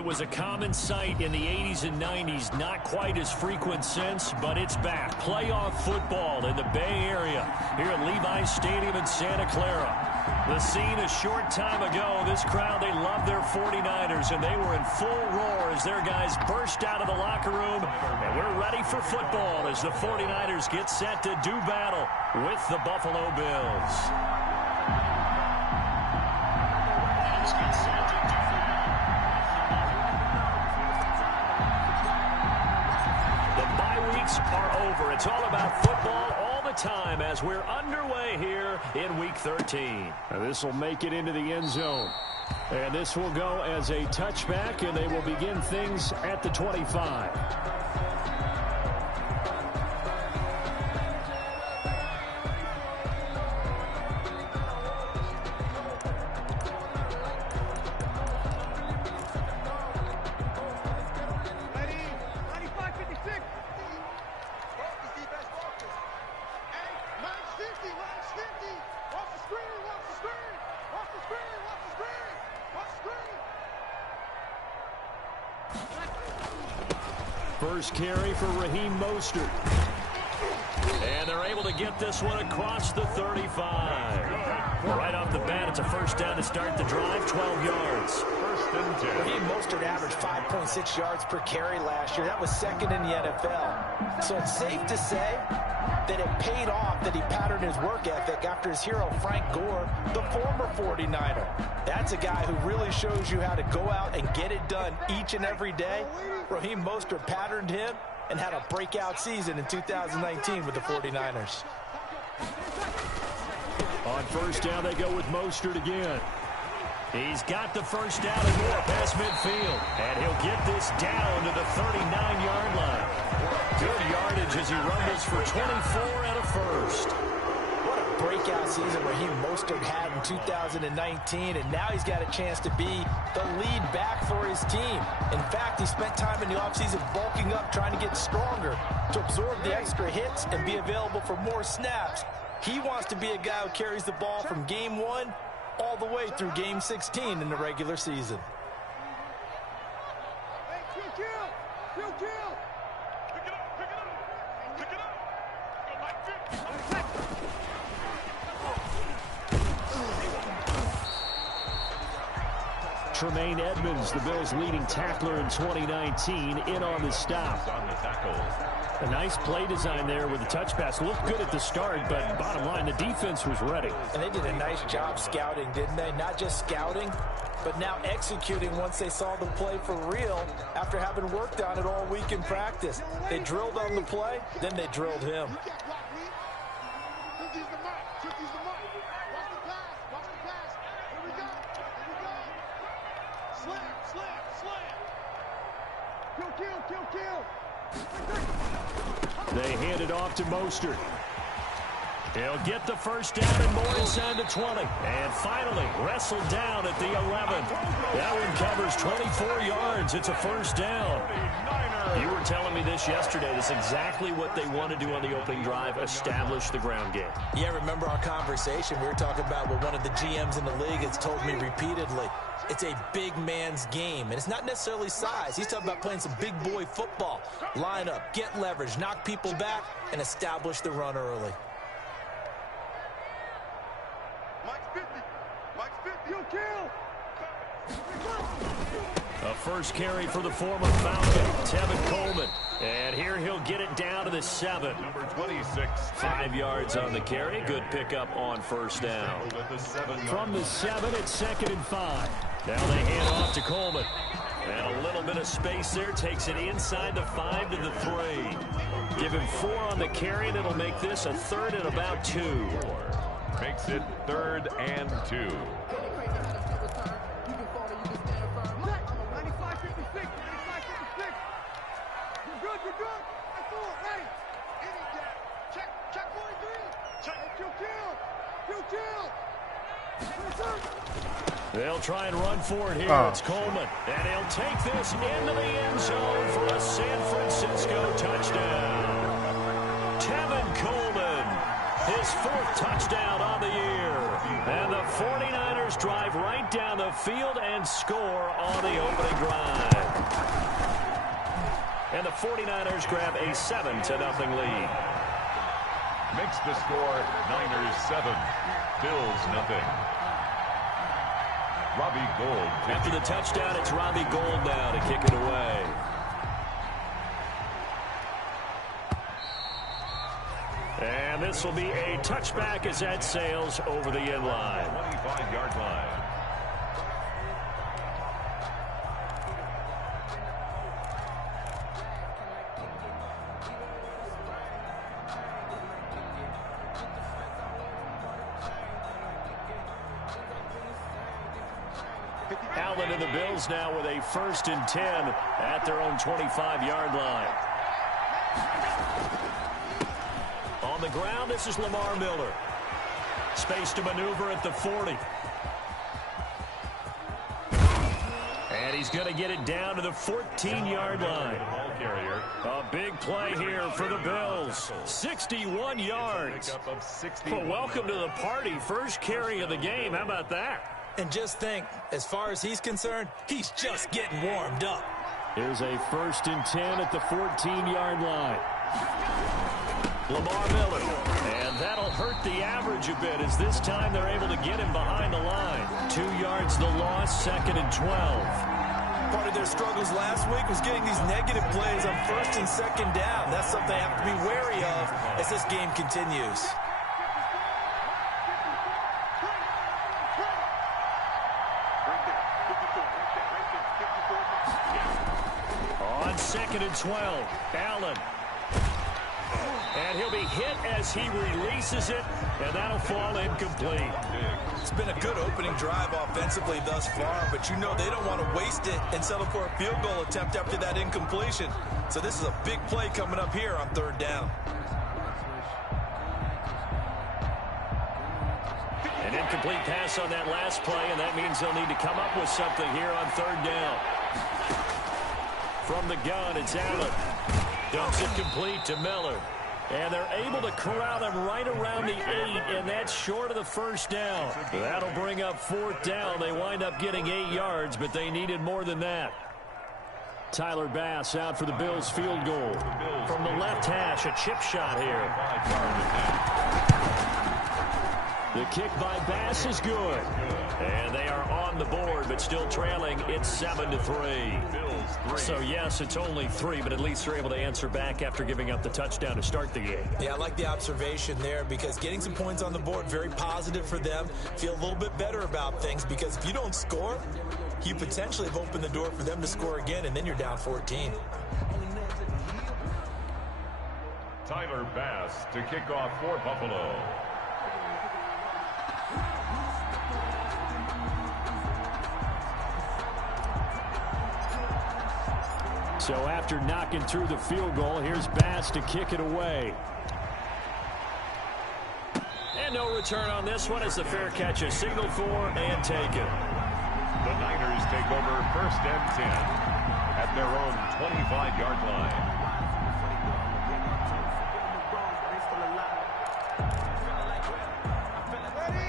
It was a common sight in the 80s and 90s, not quite as frequent since, but it's back. Playoff football in the Bay Area here at Levi's Stadium in Santa Clara. The scene a short time ago, this crowd, they love their 49ers, and they were in full roar as their guys burst out of the locker room. And we're ready for football as the 49ers get set to do battle with the Buffalo Bills. Are over. It's all about football all the time as we're underway here in Week 13. This will make it into the end zone. And this will go as a touchback, and they will begin things at the 25. First carry for Raheem Mostert. And they're able to get this one across the 35. Right off the bat, it's a first down to start the drive, 12 yards. First and 10. Raheem Mostert averaged 5.6 yards per carry last year. That was second in the NFL. So it's safe to say that it paid off that he patterned his work ethic after his hero Frank Gore, the former 49er. That's a guy who really shows you how to go out and get it done each and every day. Raheem Mostert patterned him and had a breakout season in 2019 with the 49ers. On first down, they go with Mostert again. He's got the first down and more past midfield. And he'll get this down to the 39-yard line. Good yardage as he rumbles for 24 and a first. What a breakout season Raheem Mostert had in 2019, and now he's got a chance to be the lead back for his team. In fact, he spent time in the offseason bulking up, trying to get stronger to absorb the extra hits and be available for more snaps. He wants to be a guy who carries the ball from game 1 all the way through game 16 in the regular season. Tremaine Edmonds, the Bills' leading tackler in 2019, in on the stop. A nice play design there with the touch pass. Looked good at the start, but bottom line, the defense was ready. And they did a nice job scouting, didn't they? Not just scouting, but now executing once they saw the play for real after having worked on it all week in practice. They drilled on the play, then they drilled him. They hand it off to Mostert. He'll get the first down and more inside the 20. And finally, wrestled down at the 11. That one covers 24 yards. It's a first down. You were telling me this yesterday. That's exactly what they want to do on the opening drive, establish the ground game. Yeah, remember our conversation? We were talking about what one of the GMs in the league has told me repeatedly. It's a big man's game, and it's not necessarily size. He's talking about playing some big boy football. Line up, get leverage, knock people back, and establish the run early. A first carry for the former Falcon, Tevin Coleman. And here he'll get it down to the 7. Number 26. 5 yards on the carry. Good pickup on first down. From the 7, it's second and 5. Now they hand off to Coleman. And a little bit of space there. Takes it inside the 5 to the 3. Give him 4 on the carry, and it'll make this a third and about 2. Makes it 3rd and 2. They'll try and run for it here. It's Coleman. And he'll take this into the end zone for a San Francisco touchdown. Tevin Coleman, his 4th touchdown on the year. And the 49ers drive right down the field and score on the opening drive. And the 49ers grab a 7-0 lead. Makes the score Niners 7, Bills 0. Robbie Gould. After the touchdown, it's Robbie Gould now to kick it away. And this will be a touchback as that sails over the end line. 25-yard line. Allen and the Bills now with a 1st and 10 at their own 25-yard line. On the ground, this is Lamar Miller. Space to maneuver at the 40. And he's going to get it down to the 14-yard line. A big play here for the Bills. 61 yards. Well, welcome to the party. First carry of the game. How about that? And just think, as far as he's concerned, he's just getting warmed up. Here's a 1st and 10 at the 14-yard line. Lamar Miller. And that'll hurt the average a bit as this time they're able to get him behind the line. 2 yards the loss, 2nd and 12. Part of their struggles last week was getting these negative plays on 1st and 2nd down. That's something they have to be wary of as this game continues. On 2nd and 12, Allen. And he'll be hit as he releases it, and that'll fall incomplete. It's been a good opening drive offensively thus far, but you know they don't want to waste it and settle for a field goal attempt after that incompletion. So this is a big play coming up here on 3rd down. An incomplete pass on that last play, and that means they'll need to come up with something here on 3rd down. From the gun, it's Allen. Dumps it complete to Miller. And they're able to corral him right around the 8, and that's short of the 1st down. That'll bring up 4th down. They wind up getting 8 yards, but they needed more than that. Tyler Bass out for the Bills field goal. From the left hash, a chip shot here. The kick by Bass is good. And they are on the board, but still trailing. It's 7-3. So, yes, it's only 3, but at least they're able to answer back after giving up the touchdown to start the game. Yeah, I like the observation there because getting some points on the board, very positive for them. Feel a little bit better about things because if you don't score, you potentially have opened the door for them to score again, and then you're down 14. Tyler Bass to kick off for Buffalo. So after knocking through the field goal, here's Bass to kick it away. And no return on this one as the fair catch is signaled for and taken. The Niners take over 1st and 10 at their own 25-yard line.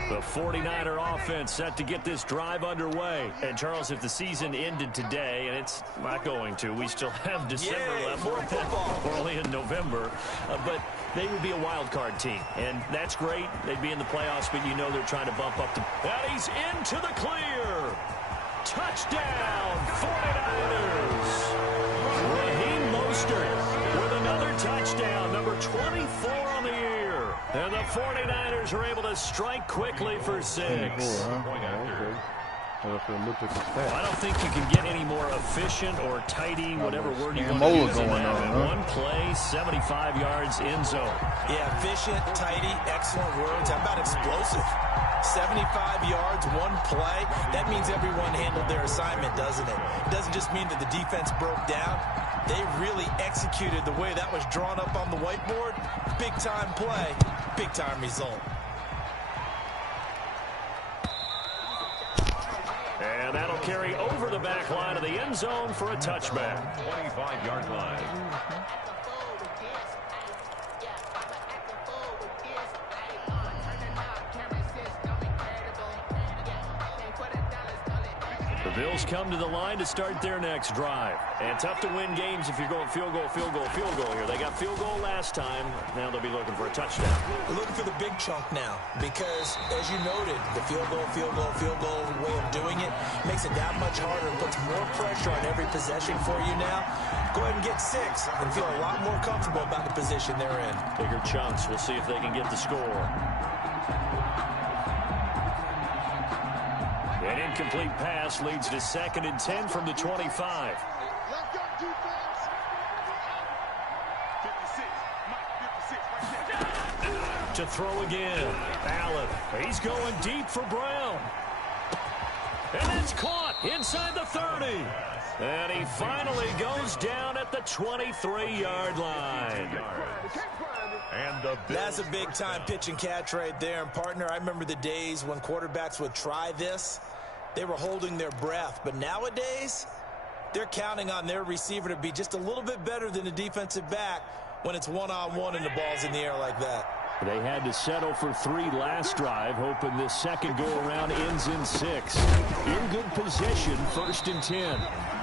The 49er offense set to get this drive underway. And, Charles, if the season ended today, and it's not going to, we still have December left. We're only in November. But they would be a wild card team. And that's great. They'd be in the playoffs, but you know they're trying to bump up the... And he's into the clear. Touchdown, 49ers. Raheem Mostert with another touchdown, number 24 on the year. And the 49ers are able to strike quickly for 6. I don't think you can get any more efficient or tidy, whatever word you want to use in that. One play, 75 yards in zone. Yeah, efficient, tidy, excellent words. How about explosive? 75 yards, one play. That means everyone handled their assignment, doesn't it? It doesn't just mean that the defense broke down. They really executed the way that was drawn up on the whiteboard. Big-time play, big-time result. And that'll carry over the back line of the end zone for a touchback. 25-yard line. The Bills come to the line to start their next drive. And tough to win games if you're going field goal, field goal, field goal here. They got field goal last time. Now they'll be looking for a touchdown. They're looking for the big chunk now because, as you noted, the field goal way of doing it makes it that much harder and puts more pressure on every possession for you now. Go ahead and get 6 and feel a lot more comfortable about the position they're in. Bigger chunks. We'll see if they can get the score. An incomplete pass leads to 2nd and 10 from the 25. To throw again. Allen. He's going deep for Brown. And it's caught inside the 30. And he finally goes down at the 23-yard line. That's a big-time pitch and catch right there. And, partner, I remember the days when quarterbacks would try this. They were holding their breath. But nowadays, they're counting on their receiver to be just a little bit better than the defensive back when it's one-on-one and the ball's in the air like that. They had to settle for 3 last drive, hoping this second go-around ends in 6. In good position, 1st and 10.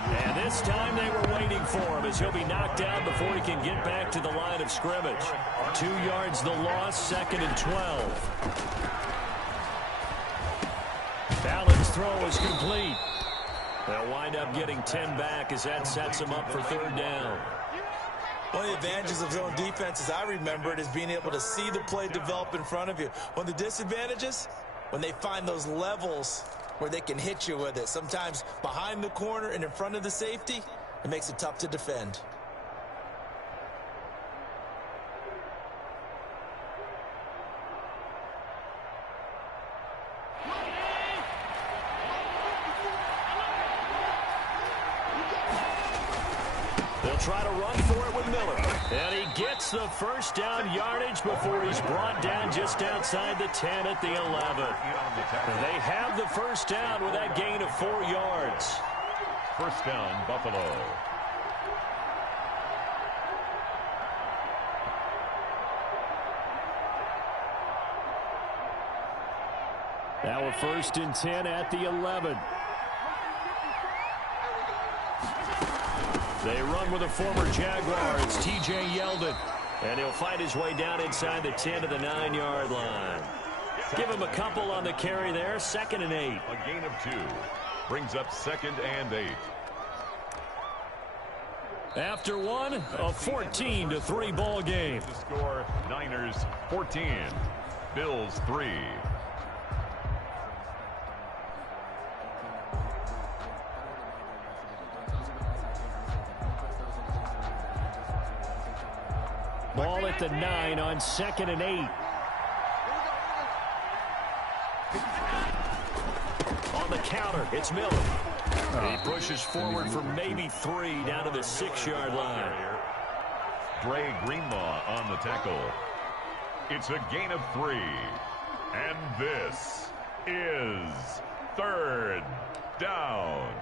And this time they were waiting for him as he'll be knocked down before he can get back to the line of scrimmage. 2 yards the loss, 2nd and 12. Allen's throw is complete. They'll wind up getting 10 back as that sets him up for 3rd down. One of the advantages of zone defenses, I remember it, is being able to see the play develop in front of you. One of the disadvantages, when they find those levels where they can hit you with it. Sometimes behind the corner and in front of the safety, it makes it tough to defend. They'll try to run for it with Miller. And he gets the 1st down yardage before he's brought down just outside the 10 at the 11. And they have the 1st down with that gain of 4 yards. 1st down, Buffalo. Now a 1st and 10 at the 11. They run with a former Jaguar. It's T.J. Yeldon. And he'll fight his way down inside the 10 to the 9-yard line. Give him a couple on the carry there. 2nd and 8. A gain of 2. Brings up 2nd and 8. After one, a 14-3 ball game. The score, Niners 14. Bills 3. Ball at the 9 on 2nd and 8. On the counter, it's Miller. He pushes forward for maybe 3 down to the 6-yard line. Dre Greenlaw on the tackle. It's a gain of 3. And this is 3rd down.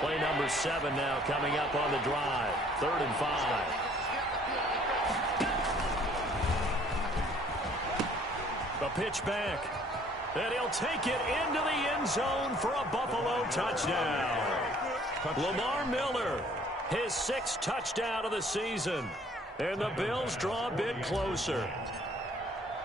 Play number 7 now coming up on the drive. 3rd and 5. The pitch back. And he'll take it into the end zone for a Buffalo touchdown. Lamar Miller, his 6th touchdown of the season. And the Bills draw a bit closer.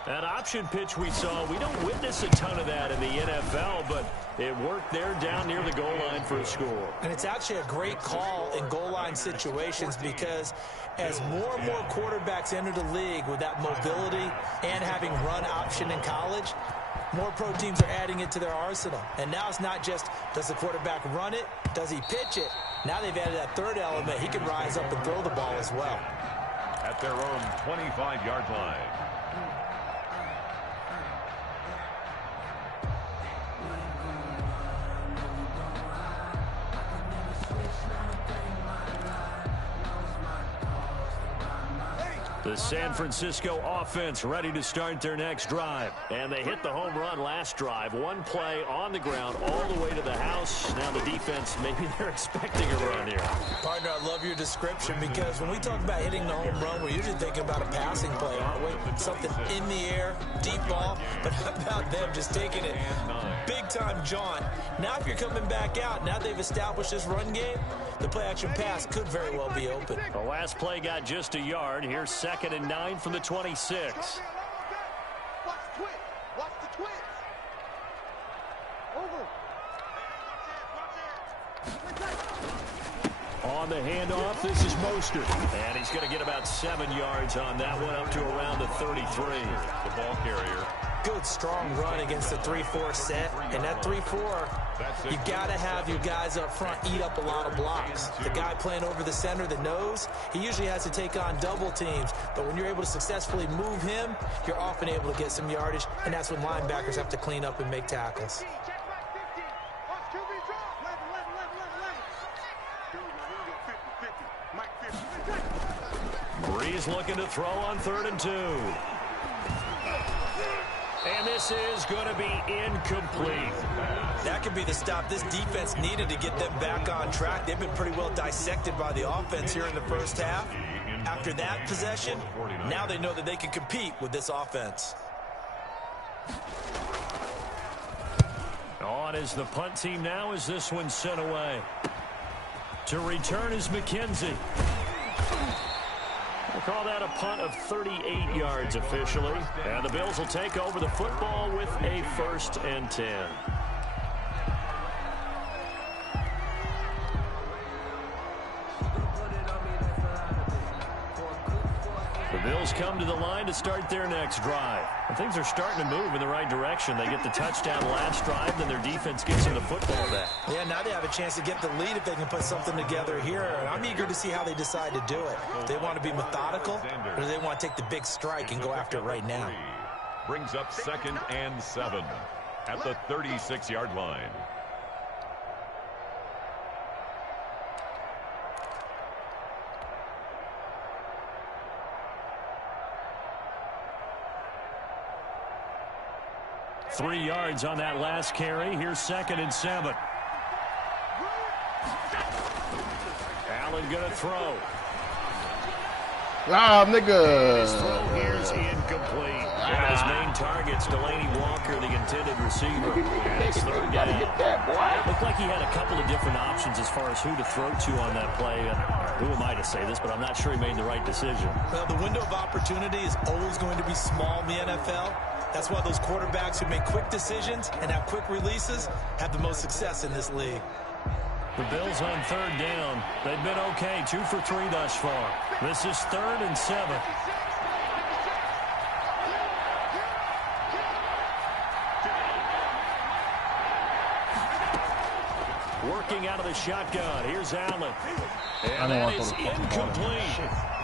That option pitch we saw, we don't witness a ton of that in the NFL, but it worked there down near the goal line for a score. And it's actually a great call in goal line situations because as more and more quarterbacks enter the league with that mobility and having run option in college, more pro teams are adding it to their arsenal. And now it's not just, does the quarterback run it? Does he pitch it? Now they've added that 3rd element. He can rise up and throw the ball as well. At their own 25-yard line. The San Francisco offense ready to start their next drive. And they hit the home run last drive. One play on the ground all the way to the house. Now the defense, maybe they're expecting a run here. Partner, I love your description because when we talk about hitting the home run, we're usually thinking about a passing play, aren't we? Something in the air, deep ball. But how about them just taking it big-time jaunt? Now if you're coming back out, now they've established this run game, the play-action pass could very well be open. The last play got just a yard. Here's 2nd and 9 from the 26. Watch the twitch. Over. On the handoff, this is Mostert. And he's going to get about 7 yards on that one, up to around the 33. The ball carrier. Good, strong run against the 3-4 set. And that 3-4, you got to have your guys up front eat up a lot of blocks. The guy playing over the center, the nose, he usually has to take on double teams. But when you're able to successfully move him, you're often able to get some yardage. And that's when linebackers have to clean up and make tackles. Breeze looking to throw on 3rd and 2. And this is going to be incomplete. That could be the stop this defense needed to get them back on track. They've been pretty well dissected by the offense here in the first half. After that possession, now they know that they can compete with this offense. On is the punt team now as this one's sent away. To return is McKenzie. We'll call that a punt of 38 yards officially. And the Bills will take over the football with a 1st and 10. The Bills come to the line to start their next drive. And things are starting to move in the right direction. They get the touchdown last drive, then their defense gets them the football back. Yeah, now they have a chance to get the lead if they can put something together here. And I'm eager to see how they decide to do it. Do they want to be methodical, or do they want to take the big strike and go after it right now? Brings up 2nd and 7 at the 36-yard line. Three yards on that last carry. Here's 2nd and 7. Allen gonna throw. Nigga. His throw here's incomplete. And his main target's Delaney Walker, the intended receiver. And it's 3rd down. It looked like he had a couple of different options as far as who to throw to on that play. And who am I to say this, but I'm not sure he made the right decision. Well, the window of opportunity is always going to be small in the NFL. That's why those quarterbacks who make quick decisions and have quick releases have the most success in this league. The Bills on 3rd down. They've been okay, 2 for 3 thus far. This is 3rd and 7. Working out of the shotgun. Here's Allen. And that is incomplete.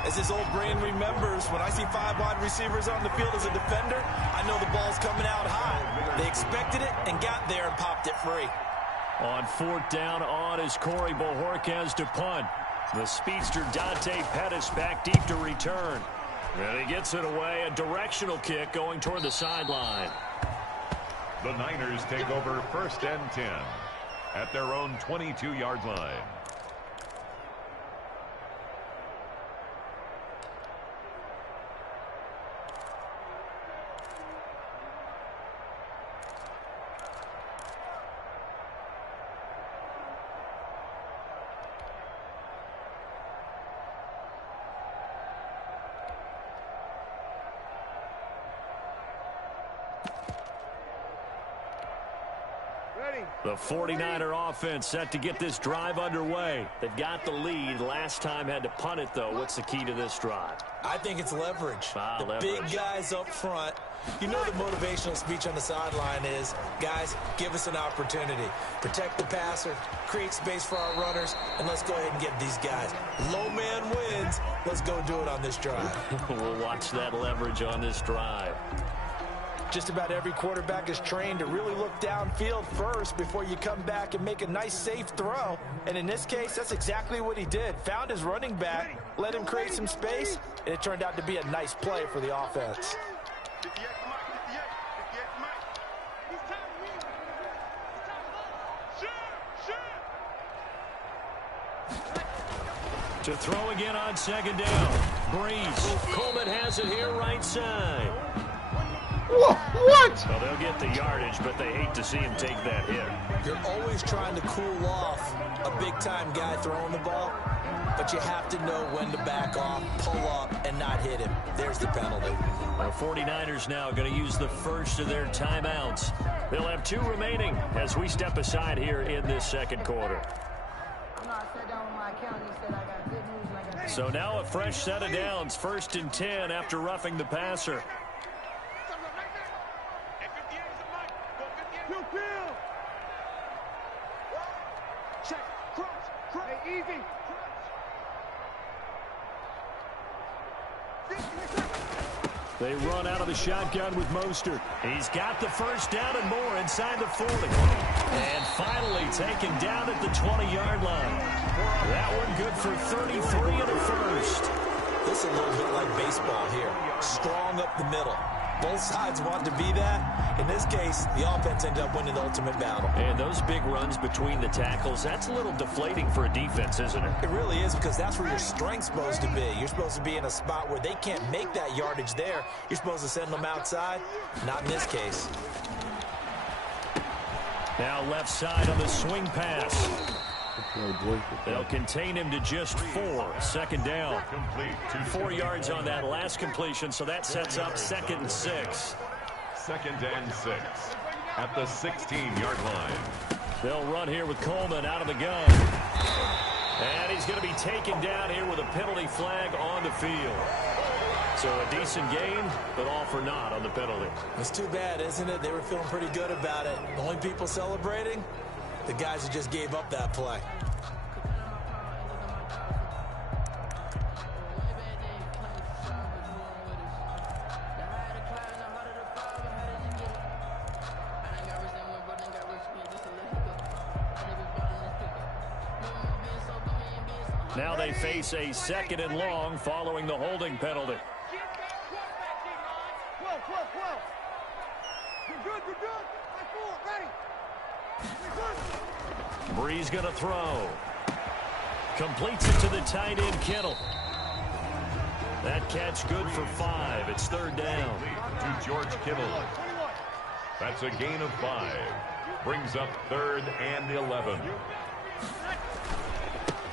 As his old brain remembers, when I see 5 wide receivers on the field as a defender, I know the ball's coming out high. They expected it and got there and popped it free. On 4th down, on is Corey Bojorquez to punt. The speedster Dante Pettis back deep to return. And he gets it away. A directional kick going toward the sideline. The Niners take over 1st and 10 at their own 22-yard line. The 49er offense set to get this drive underway. They've got the lead. Last time had to punt it, though. What's the key to this drive? I think it's leverage. The leverage. Big guys up front. You know the motivational speech on the sideline is, guys, give us an opportunity. Protect the passer, create space for our runners, and let's go ahead and get these guys. Low man wins. Let's go do it on this drive. We'll watch that leverage on this drive. Just about every quarterback is trained to really look downfield first before you come back and make a nice, safe throw. And in this case, that's exactly what he did. Found his running back, let him create some space, and it turned out to be a nice play for the offense. To throw again on second down. Breeze. Coleman has it here right side. What? Well, they'll get the yardage, but they hate to see him take that hit. You're always trying to cool off a big-time guy throwing the ball, but you have to know when to back off, pull up, and not hit him. There's the penalty. The 49ers now going to use the first of their timeouts. They'll have 2 remaining as we step aside here in this second quarter. So now a fresh set of downs, 1st and 10 after roughing the passer. They run out of the shotgun with Mostert. He's got the first down and more inside the 40. And finally taken down at the 20-yard line. That one good for 33 in the first. This is a little bit like baseball here. Strong up the middle. Both sides want to be that. In this case, the offense ended up winning the ultimate battle. And those big runs between the tackles, that's a little deflating for a defense, isn't it? It really is, because that's where your strength's supposed to be. You're supposed to be in a spot where they can't make that yardage there. You're supposed to send them outside. Not in this case. Now left side on the swing pass. They'll contain him to just 4. 2nd down. 4 yards on that last completion, so that sets up 2nd and 6. 2nd and 6 at the 16-yard line. They'll run here with Coleman out of the gun. And he's going to be taken down here with a penalty flag on the field. So a decent gain, but all for naught on the penalty. It's too bad, isn't it? They were feeling pretty good about it. The only people celebrating, the guys who just gave up that play. Now they face a 2nd and long following the holding penalty. Breeze going to throw. Completes it to the tight end, Kittle. That catch good for 5. It's 3rd down. To George Kittle. That's a gain of 5. Brings up 3rd and 11.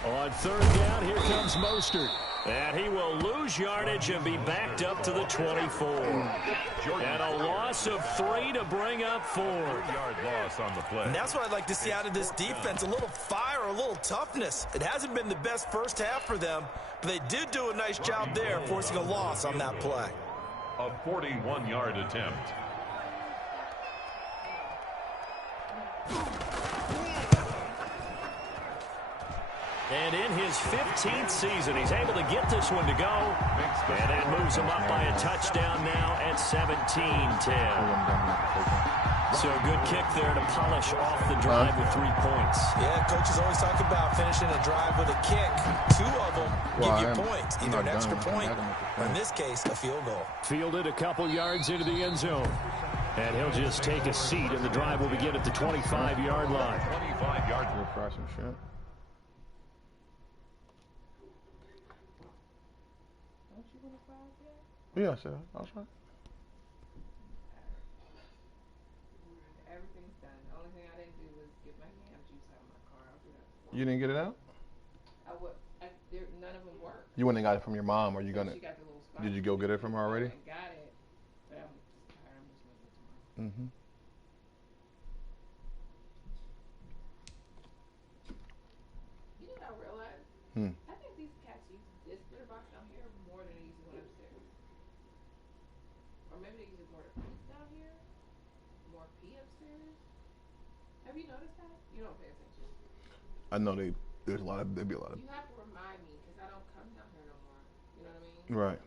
On 3rd down, here comes Mostert. And he will lose yardage and be backed up to the 24. And a loss of 3 to bring up 4. 3-yard loss on the play. And that's what I'd like to see out of this defense. A little fire, a little toughness. It hasn't been the best first half for them, but they did do a nice job there, forcing a loss on that play. A 41-yard attempt. And in his 15th season, he's able to get this one to go. And that moves him up by a touchdown now at 17-10. So a good kick there to polish off the drive with 3 points. Yeah, coaches always talk about finishing a drive with a kick. 2 of them give you points, either an extra point or, in this case, a field goal. Fielded a couple yards into the end zone. And he'll just take a seat, and the drive will begin at the 25-yard line. 25-yard. We'll fry some shit. Yeah, sir. I'll try. Everything's done. The only thing I didn't do was get my ham juice out of my car. I'll do that. You didn't get it out? None of them worked. You went and got it from your mom, or you gonna? She got the little spot. Did you go get it from her already? I got it, but I'm tired. I'm just gonna do it tomorrow. Mm-hmm. You know what I realized? I think these cats use this litter box down here more than they use the one upstairs. Or maybe they use it more to pee down here, more pee upstairs. Have you noticed that? You don't pay attention. I know there'd be a lot of. You have to remind me because I don't come down here no more. You know what I mean? Right.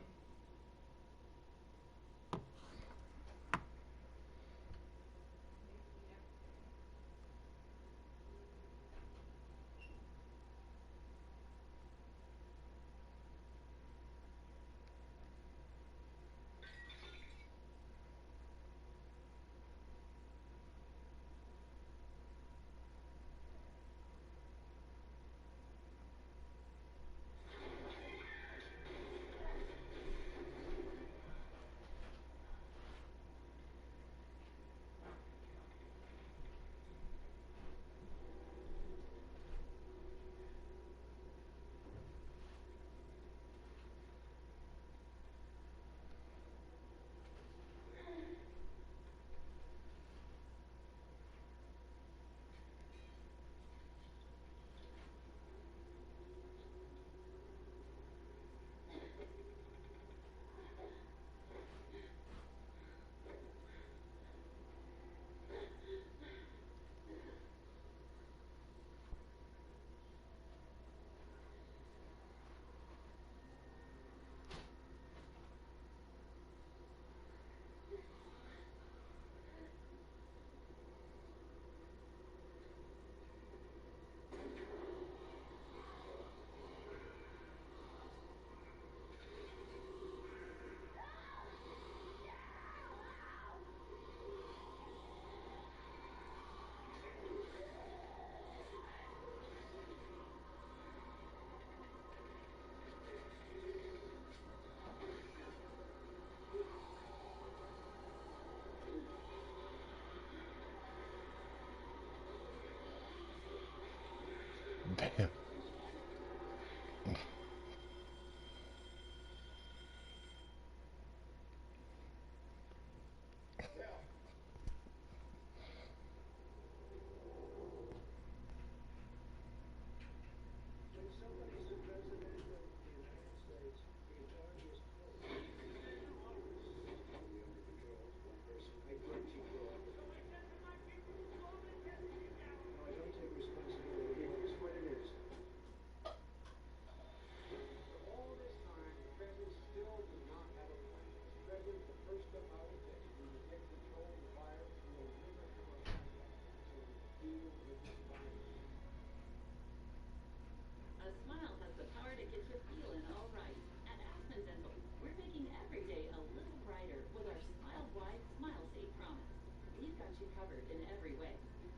got you covered in every way,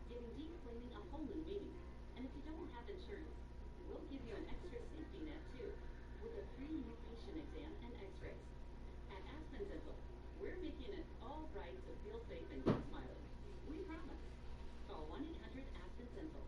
giving deep cleaning a whole new meaning. And if you don't have insurance, we'll give you an extra safety net too, with a free new patient exam and x-rays. At Aspen Dental, we're making it all right to feel safe and keep smiling. We promise. Call 1-800-ASPEN-DENTAL.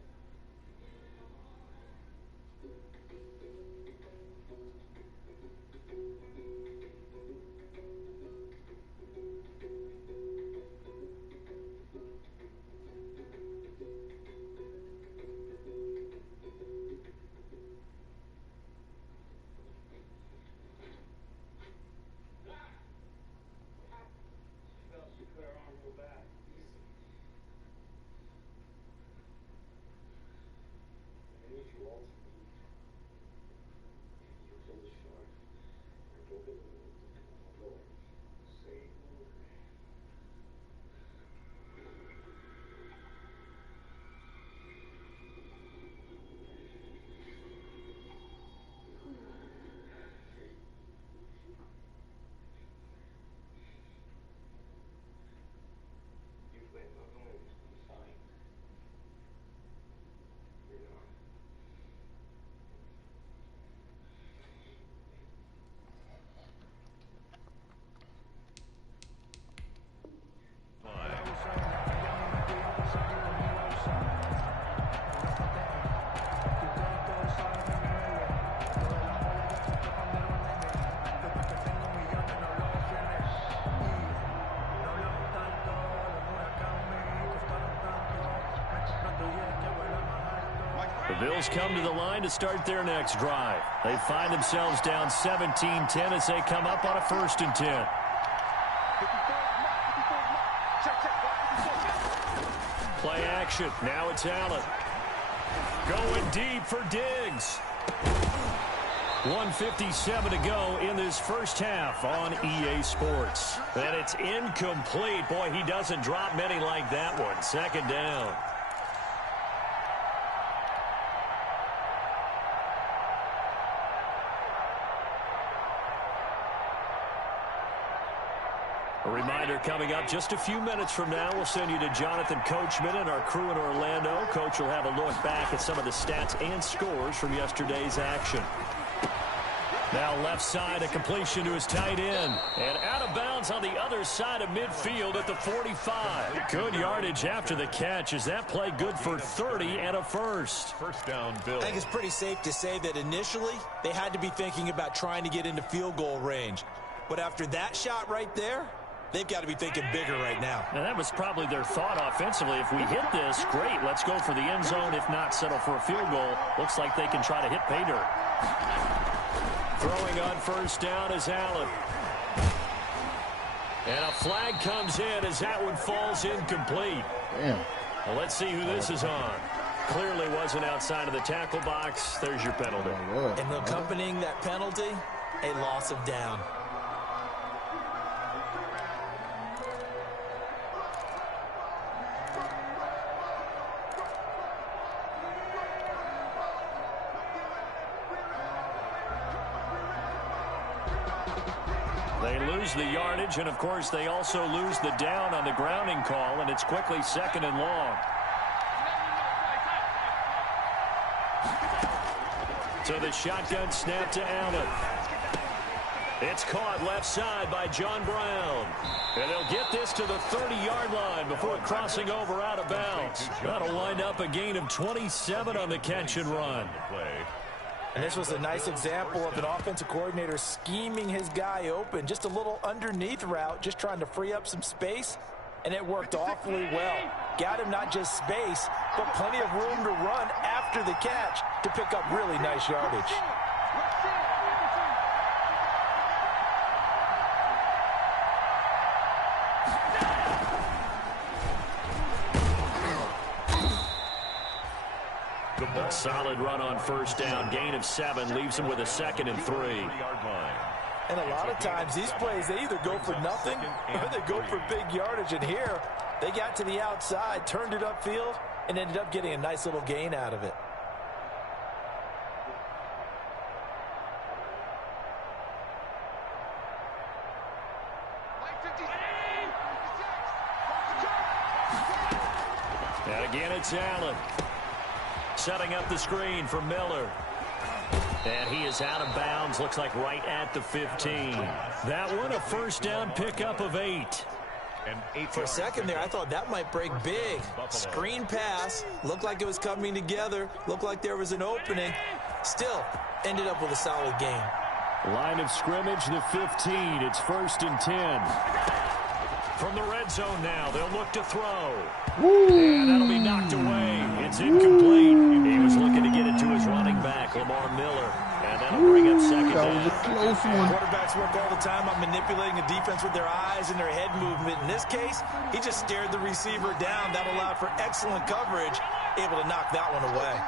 The Bills come to the line to start their next drive. They find themselves down 17-10 as they come up on a 1st and 10. Play action. Now it's Allen. Going deep for Diggs. 1:57 to go in this first half on EA Sports. And it's incomplete. Boy, he doesn't drop many like that one. 2nd down. A reminder coming up just a few minutes from now, we'll send you to Jonathan Coachman and our crew in Orlando. Coach will have a look back at some of the stats and scores from yesterday's action. Now left side, a completion to his tight end. And out of bounds on the other side of midfield at the 45. Good yardage after the catch. Is that play good for 30 and a first? First down, Bill. I think it's pretty safe to say that initially they had to be thinking about trying to get into field goal range. But after that shot right there, they've got to be thinking bigger right now. And that was probably their thought offensively. If we hit this, great. Let's go for the end zone. If not, settle for a field goal. Looks like they can try to hit pay dirt. Throwing on 1st down is Allen. And a flag comes in as that one falls incomplete. Damn. Well, let's see who this is on. Clearly wasn't outside of the tackle box. There's your penalty. And accompanying that penalty, a loss of down. They lose the yardage, and, of course, they also lose the down on the grounding call, and it's quickly 2nd and long. So the shotgun snap to Allen. It's caught left side by John Brown. And they'll get this to the 30-yard line before crossing over out of bounds. That'll wind up a gain of 27 on the catch and run. And this was a nice example of an offensive coordinator scheming his guy open. Just a little underneath route, just trying to free up some space. And it worked awfully well. Got him not just space, but plenty of room to run after the catch to pick up really nice yardage. A solid run on 1st down. Gain of 7 leaves him with a 2nd and 3. And a lot of times these plays, they either go for nothing or they go for big yardage. And here, they got to the outside, turned it upfield, and ended up getting a nice little gain out of it. And again, it's Allen. Setting up the screen for Miller. And he is out of bounds. Looks like right at the 15. That one, a first down pickup of 8. For a second there, I thought that might break big. Screen pass. Looked like it was coming together. Looked like there was an opening. Still, ended up with a solid game. Line of scrimmage, the 15. It's 1st and 10. From the red zone now, they'll look to throw. And that'll be knocked away. It's incomplete. He was looking to get it to his running back, Lamar Miller. And that'll bring up second down. Quarterbacks work all the time on manipulating a defense with their eyes and their head movement. In this case, he just stared the receiver down. That allowed for excellent coverage, able to knock that one away.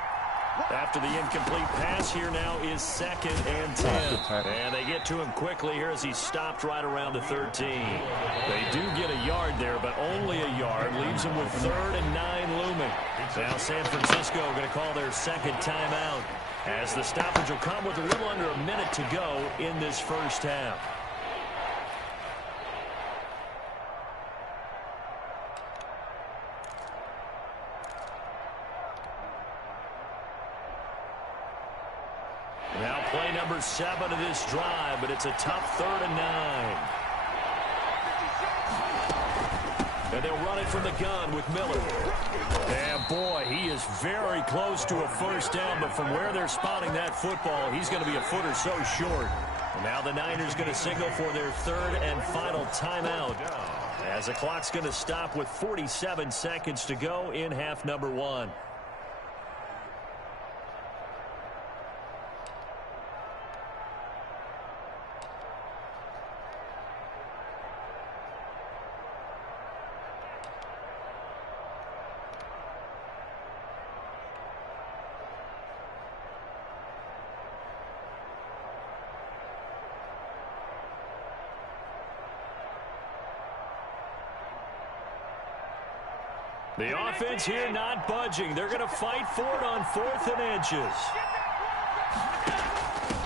After the incomplete pass, here now is 2nd and 10. And they get to him quickly here as he stopped right around the 13. They do get a yard there, but only a yard. Leaves him with 3rd and 9 looming. Now San Francisco going to call their second timeout, as the stoppage will come with a little under a minute to go in this first half. Now play number 7 of this drive, but it's a tough 3rd and 9. And they'll run it from the gun with Miller. And boy, he is very close to a first down, but from where they're spotting that football, he's going to be a foot or so short. And now the Niners going to signal for their 3rd and final timeout, as the clock's going to stop with 47 seconds to go in half number 1. The offense here not budging. They're going to fight for it on 4th and inches.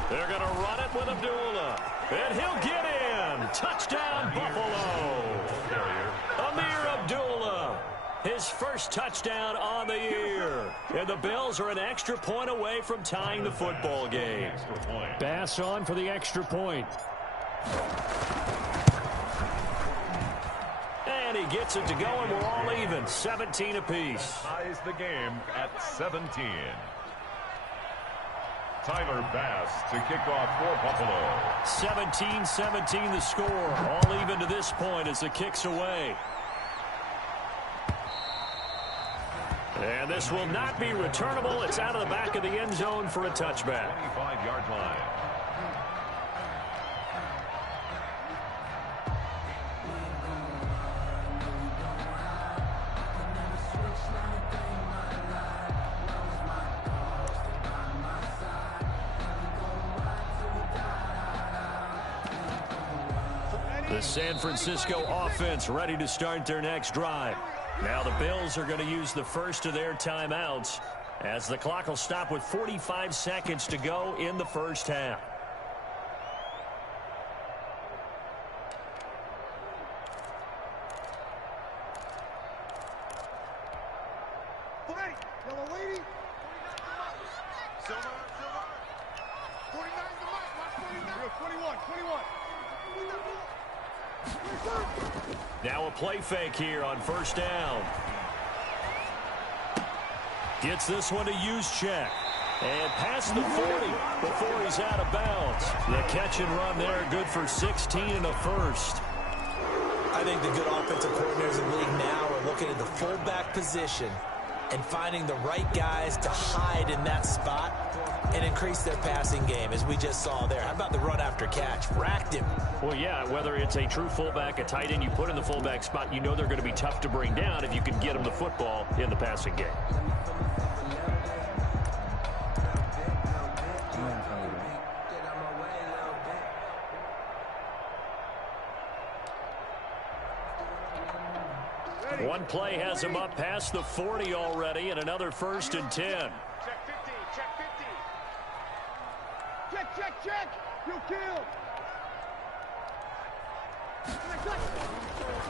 They're going to run it with Abdullah. And he'll get in. Touchdown, Buffalo. Amir Abdullah. His first touchdown on the year. And the Bills are an extra point away from tying the football game. Bass on for the extra point. And he gets it to go, and we're all even. 17 apiece. Ties the game at 17. Tyler Bass to kick off for Buffalo. 17-17 the score. All even to this point as the kick's away. And this will not be returnable. It's out of the back of the end zone for a touchback. 25-yard line. The San Francisco offense ready to start their next drive. Now the Bills are going to use the first of their timeouts, as the clock will stop with 45 seconds to go in the first half. Now a play fake here on first down. Gets this one to Juszczyk. And past the 40 before he's out of bounds. The catch and run there, good for 16 and a first. I think the good offensive coordinators in the league now are looking at the fullback position and finding the right guys to hide in that spot and increase their passing game, as we just saw there. How about the run after catch? Racked him. Well, yeah, whether it's a true fullback, a tight end you put in the fullback spot, you know they're going to be tough to bring down if you can get them the football in the passing game. One play has him up past the 40 already, and another 1st and 10. Check 50, check 50. Check. You kill.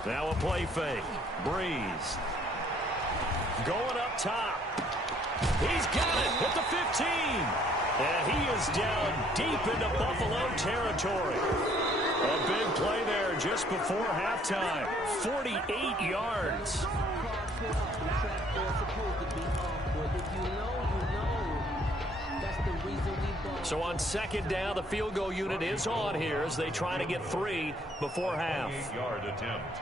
Now a play fake. Breeze. Going up top. He's got it at the 15. And he is down deep into Buffalo territory. A big play there just before halftime. 48 yards. So on second down, the field goal unit is on here as they try to get 3 before half. 8-yard attempt.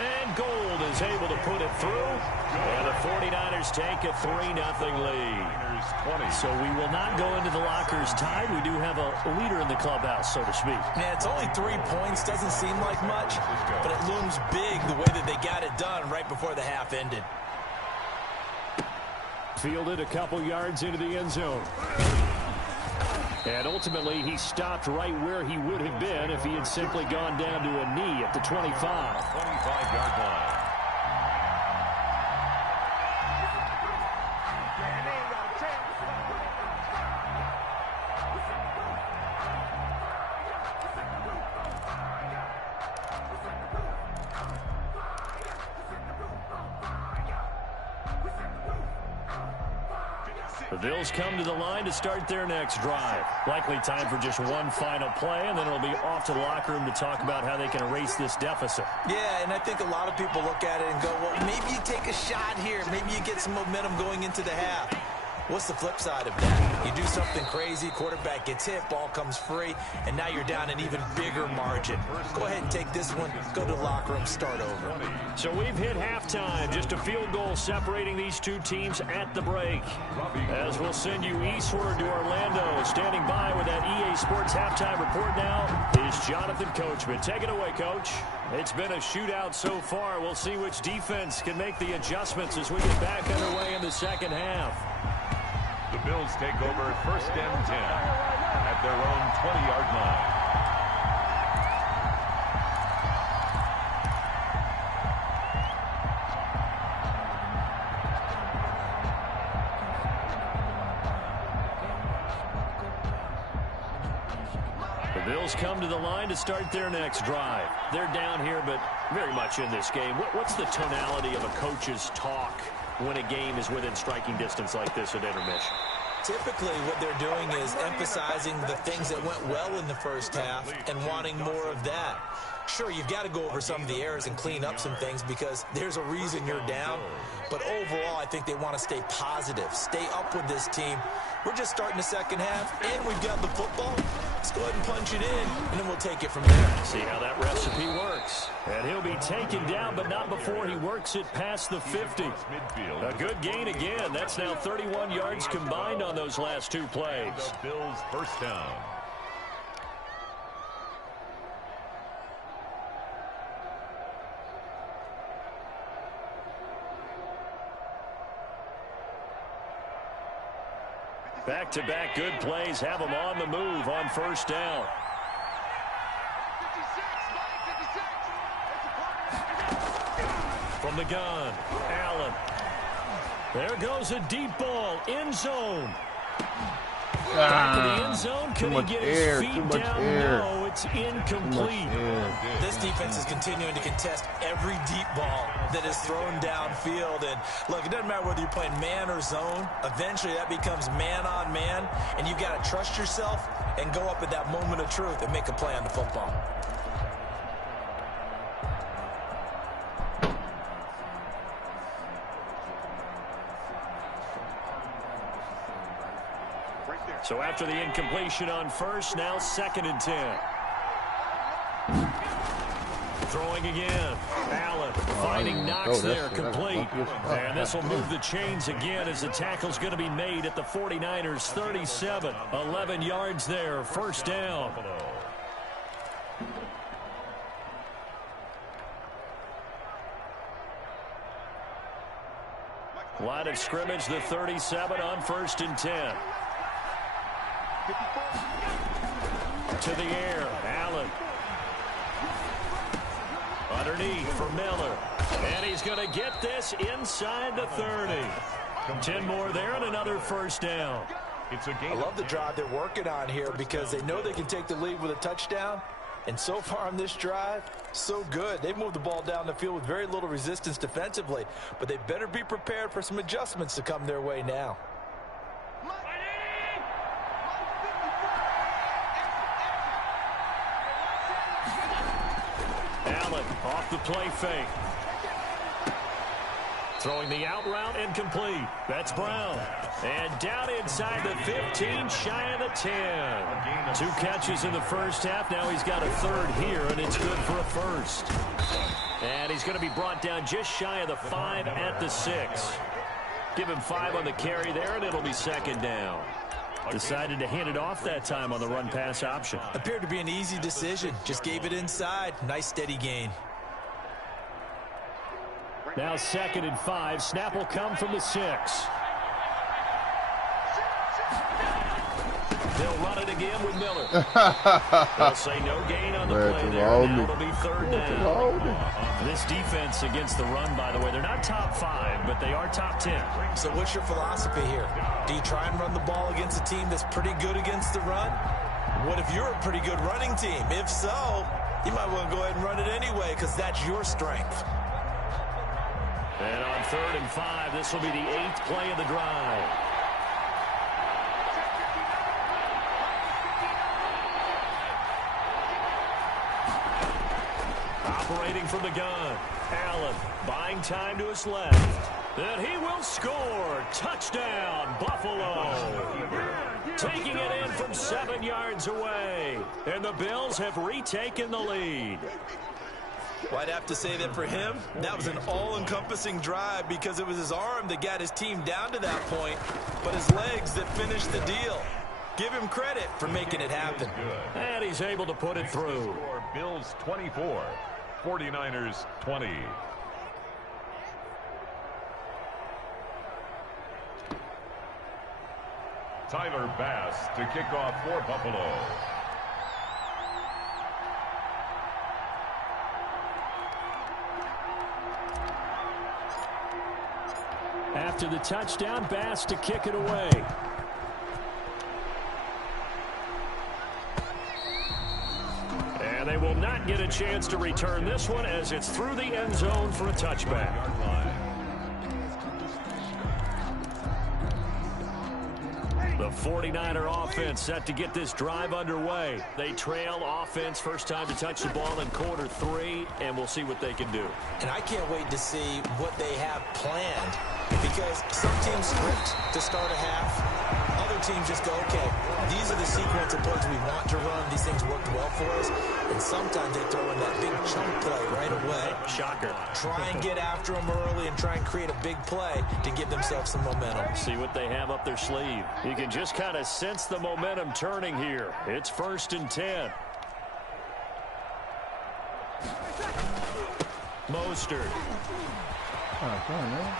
And Gold is able to put it through. And the 49ers take a 3-0 lead. So we will not go into the lockers tied. We do have a leader in the clubhouse, so to speak. Yeah, it's only 3 points. Doesn't seem like much, but it looms big the way that they got it done right before the half ended. Fielded a couple yards into the end zone. And ultimately, he stopped right where he would have been if he had simply gone down to a knee at the 25. 25-yard line. The Bills come to the line to start their next drive. Likely time for just one final play, and then it'll be off to the locker room to talk about how they can erase this deficit. Yeah, and I think a lot of people look at it and go, well, maybe you take a shot here. Maybe you get some momentum going into the half. What's the flip side of that? You do something crazy, quarterback gets hit, ball comes free, and now you're down an even bigger margin. Go ahead and take this one, go to the locker room, start over. So we've hit halftime, just a field goal separating these two teams at the break. As we'll send you eastward to Orlando, standing by with that EA Sports halftime report now is Jonathan Coachman. Take it away, Coach. It's been a shootout so far. We'll see which defense can make the adjustments as we get back underway in the second half. The Bills take over 1st and 10 at their own 20-yard line. The Bills come to the line to start their next drive. They're down here, but very much in this game. What's the tonality of a coach's talk when a game is within striking distance like this at intermission? Typically, what they're doing is emphasizing the things that went well in the first half and wanting more of that. Sure, you've got to go over some of the errors and clean up some things because there's a reason you're down. But overall, I think they want to stay positive, stay up with this team. We're just starting the second half, and we've got the football. Let's go ahead and punch it in, and then we'll take it from there. See how that recipe works. And he'll be taken down, but not before he works it past the 50. A good gain again. That's now 31 yards combined on those last 2 plays. The Bills' first down. Back-to-back good plays have them on the move on first down. From the gun, Allen. There goes a deep ball, end zone. Back to the end zone. Can he get his feet down? No, it's incomplete. This defense is continuing to contest every deep ball that is thrown downfield. And look, it doesn't matter whether you're playing man or zone. Eventually, that becomes man on man. And you've got to trust yourself and go up at that moment of truth and make a play on the football. So after the incompletion on first, now 2nd and 10. Throwing again. Allen finding Knox there, complete. And this will move the chains again as the tackle's going to be made at the 49ers 37. 11 yards there, first down. Line of scrimmage, the 37 on 1st and 10. To the air, Allen. Underneath for Miller. And he's going to get this inside the 30. 10 more there and another first down. It's a game. I love the drive they're working on here because they know they can take the lead with a touchdown. And so far on this drive, so good. They've moved the ball down the field with very little resistance defensively. But they better be prepared for some adjustments to come their way now. Allen off the play fake. Throwing the out route incomplete. That's Brown. And down inside the 15, shy of the 10. 2 catches in the first half. Now he's got a third here, and it's good for a first. And he's going to be brought down just shy of the 5 at the 6. Give him 5 on the carry there, and it'll be second down. Decided to hand it off that time on the run-pass option. Appeared to be an easy decision. Just gave it inside. Nice steady gain. Now 2nd and 5. Snap will come from the 6. They'll run it again with Miller. They'll say no gain on the play there. Now it'll be third down. This defense against the run, by the way, they're not top 5, but they are top 10. So what's your philosophy here? Do you try and run the ball against a team that's pretty good against the run? What if you're a pretty good running team? If so, you might want to go ahead and run it anyway because that's your strength. And on 3rd and 5, this will be the 8th play of the drive. Operating from the gun. Allen buying time to his left. And he will score. Touchdown, Buffalo. Taking it in from 7 yards away. And the Bills have retaken the lead. Well, I'd have to say that for him, that was an all-encompassing drive because it was his arm that got his team down to that point, but his legs that finished the deal. Give him credit for making it happen. And he's able to put it through. Bills 24, 49ers 20. Tyler Bass to kick off for Buffalo. After the touchdown, Bass to kick it away. And they will not get a chance to return this one as it's through the end zone for a touchback. The 49er offense set to get this drive underway. They trail offense first time to touch the ball in quarter 3, and we'll see what they can do. And I can't wait to see what they have planned because some teams script to start a half. Other teams just go, okay, these are the sequence of plays we want to run. These things worked well for us. And sometimes they throw in that big chunk play right away. Shocker. Try and get after them early and try and create a big play to give themselves some momentum. See what they have up their sleeve. You can just kind of sense the momentum turning here. It's 1st and 10. Mostert.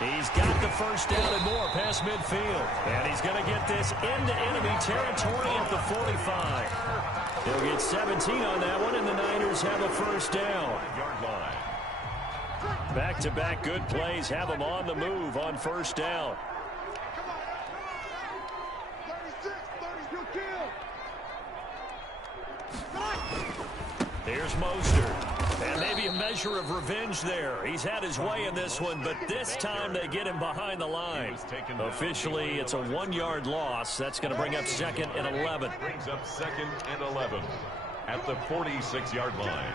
He's got the first down and more past midfield. And he's going to get this into enemy territory at the 45. He'll get 17 on that one, and the Niners have a first down. Back-to-back good plays have them on the move on first down. Here's Mostert. And maybe a measure of revenge there. He's had his way in this one, but this time they get him behind the line. Officially, it's a 1-yard loss. That's going to bring up 2nd and 11. Brings up 2nd and 11 at the 46-yard line.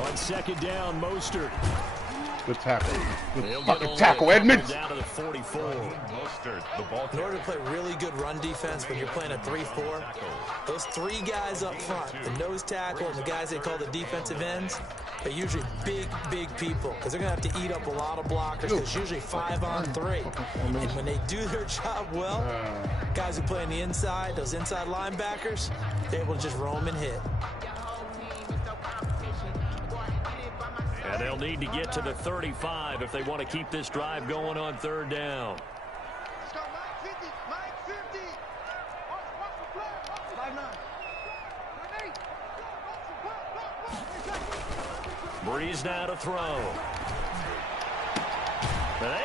On 2nd down, Mostert. Good tackle. Good fucking tackle, Edmonds. Down to the 44. Mostert, the ball. In order to play really good run defense when you're playing a 3-4, those 3 guys up front, the nose tackle and the guys they call the defensive ends, they're usually big, big people because they're going to have to eat up a lot of blockers because usually 5 on 3. And when they do their job well, guys who play on the inside, those inside linebackers, they're able to just roam and hit. And they'll need to get to the 35 if they want to keep this drive going on third down. Breeze now to throw.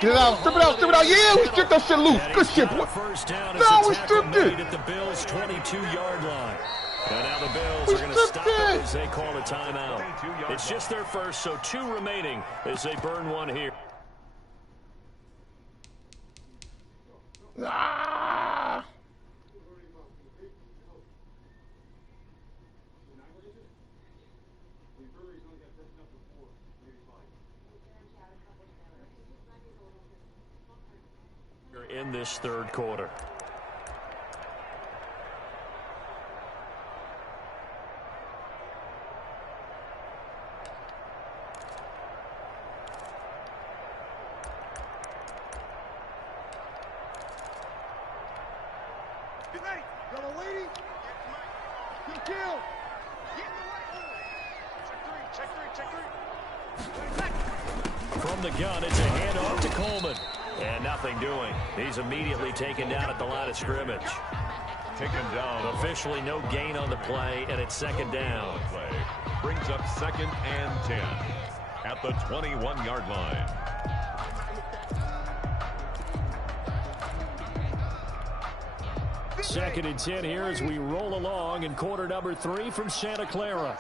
Get it out, strip it out, strip it out. Yeah, we stripped that shit loose. Good shit, boy. No, we stripped it. At the Bills' 22-yard line. And now the Bills are going to stop it as they call a timeout. It's just their first, so 2 remaining as they burn one here. Ah. In this third quarter. From the gun, it's a handoff to Coleman. And nothing doing. He's immediately taken down at the line of scrimmage. Taken down. Officially no gain on the play, and it's second down. Brings up 2nd and 10 at the 21-yard line. Second and 10 here as we roll along in quarter number 3 from Santa Clara.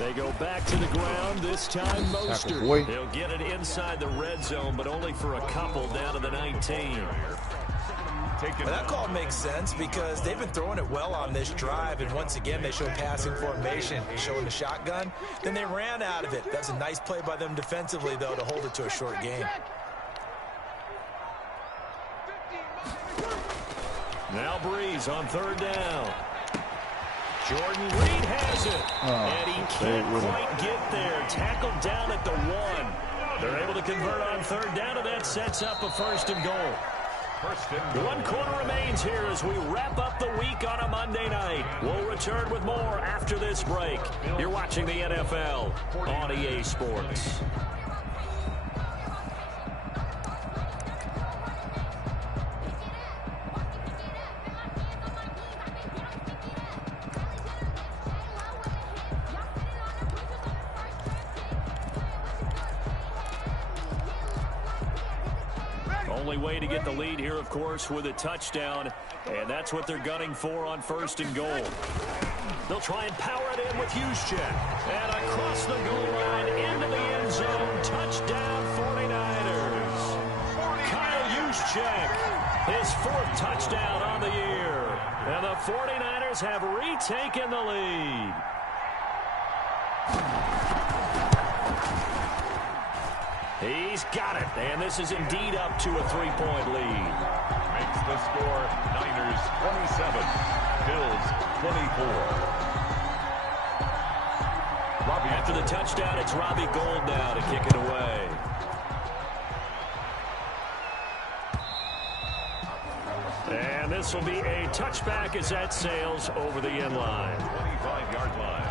They go back to the ground, this time Mostert. They'll get it inside the red zone, but only for a couple down to the 19. Well, that call makes sense because they've been throwing it well on this drive, and once again they show passing formation, showing the shotgun. Then they ran out of it. That's a nice play by them defensively, though, to hold it to a short gain. Now Breeze on third down. Jordan Reed has it, and he can't quite get there. Tackled down at the 1. They're able to convert on third down, and that sets up a 1st and goal. 1 quarter remains here as we wrap up the week on a Monday night. We'll return with more after this break. You're watching the NFL on EA Sports. Only way to get the lead here, of course, with a touchdown, and that's what they're gunning for on 1st and goal. They'll try and power it in with Juszczyk. And across the goal line into the end zone. Touchdown 49ers. Kyle Juszczyk, his 4th touchdown on the year. And the 49ers have retaken the lead. He's got it, and this is indeed up to a 3-point lead. Makes the score Niners 27, Bills 24. After the touchdown, it's Robbie Gould now to kick it away. And this will be a touchback as that sails over the end line. 25-yard line.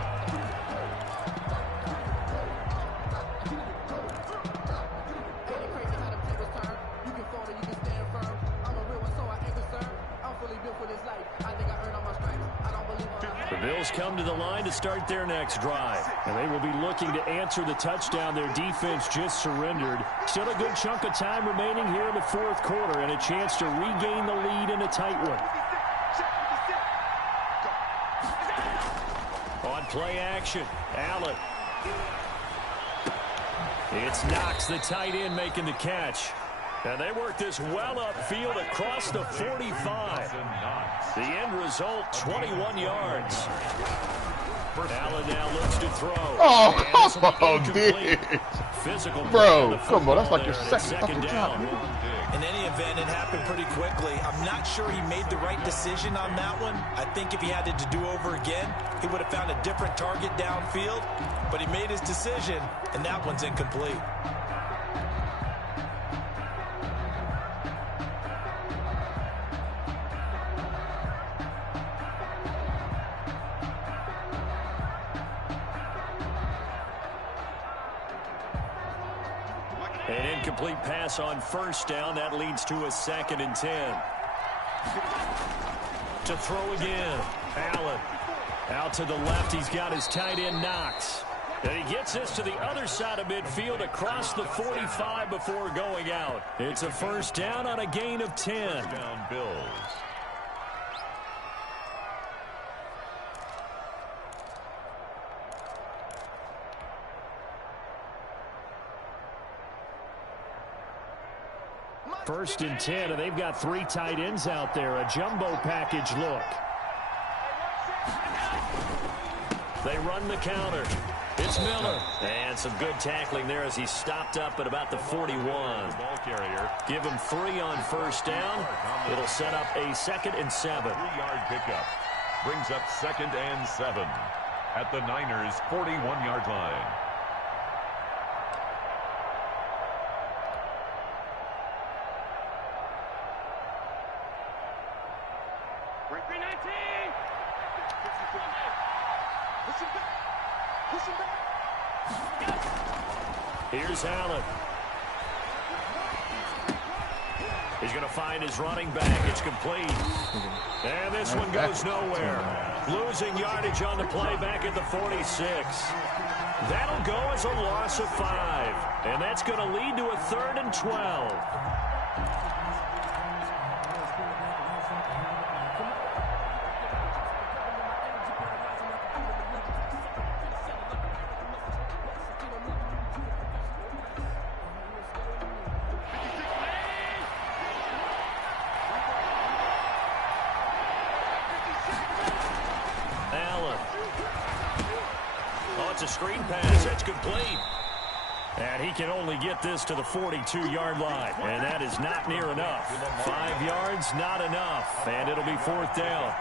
The Bills come to the line to start their next drive. And they will be looking to answer the touchdown their defense just surrendered. Still a good chunk of time remaining here in the 4th quarter and a chance to regain the lead in a tight one. On play action, Allen. It's Knox, the tight end, making the catch. And they work this well upfield across the 45. The end result, 21 yards. Allen now looks to throw. Oh, come on, dude. Physical Bro, come on. That's like your second down. In any event, it happened pretty quickly. I'm not sure he made the right decision on that one. I think if he had it to do over again, he would have found a different target downfield. But he made his decision, and that one's incomplete. An incomplete pass on first down. That leads to a 2nd and 10. To throw again. Allen. Out to the left. He's got his tight end Knox. And he gets this to the other side of midfield across the 45 before going out. It's a first down on a gain of 10. Down Bills. First and 10, and they've got 3 tight ends out there. A jumbo package look. They run the counter. It's Miller. And some good tackling there as he stopped up at about the 41. Ball carrier. Give him 3 on first down. It'll set up a 2nd and 7. 3-yard pickup. Brings up 2nd and 7 at the Niners' 41-yard line. Here's Allen. He's going to find his running back. It's complete. And this one goes nowhere. Losing yardage on the play back at the 46. That'll go as a loss of 5. And that's going to lead to a 3rd and 12. A screen pass. That's complete. And he can only get this to the 42-yard line. And that is not near enough. 5 yards, not enough. And it'll be 4th down.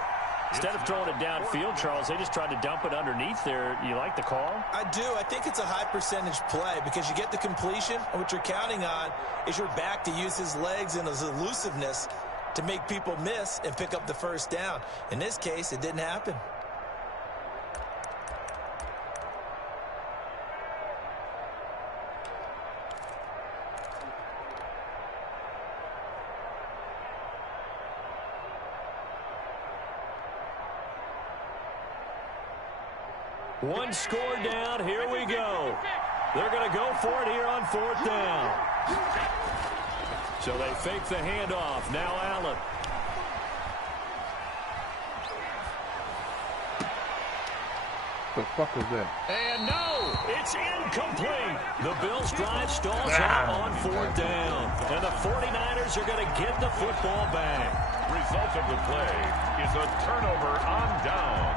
Instead of throwing it downfield, Charles, they just tried to dump it underneath there. You like the call? I do. I think it's a high percentage play because you get the completion, and what you're counting on is your back to use his legs and his elusiveness to make people miss and pick up the first down. In this case, it didn't happen. One score down. Here we go. They're going to go for it here on 4th down. So they fake the handoff. Now Allen. The fuck was that? And no, it's incomplete. The Bills' drive stalls out on 4th down. And the 49ers are going to get the football back. Result of the play is a turnover on down.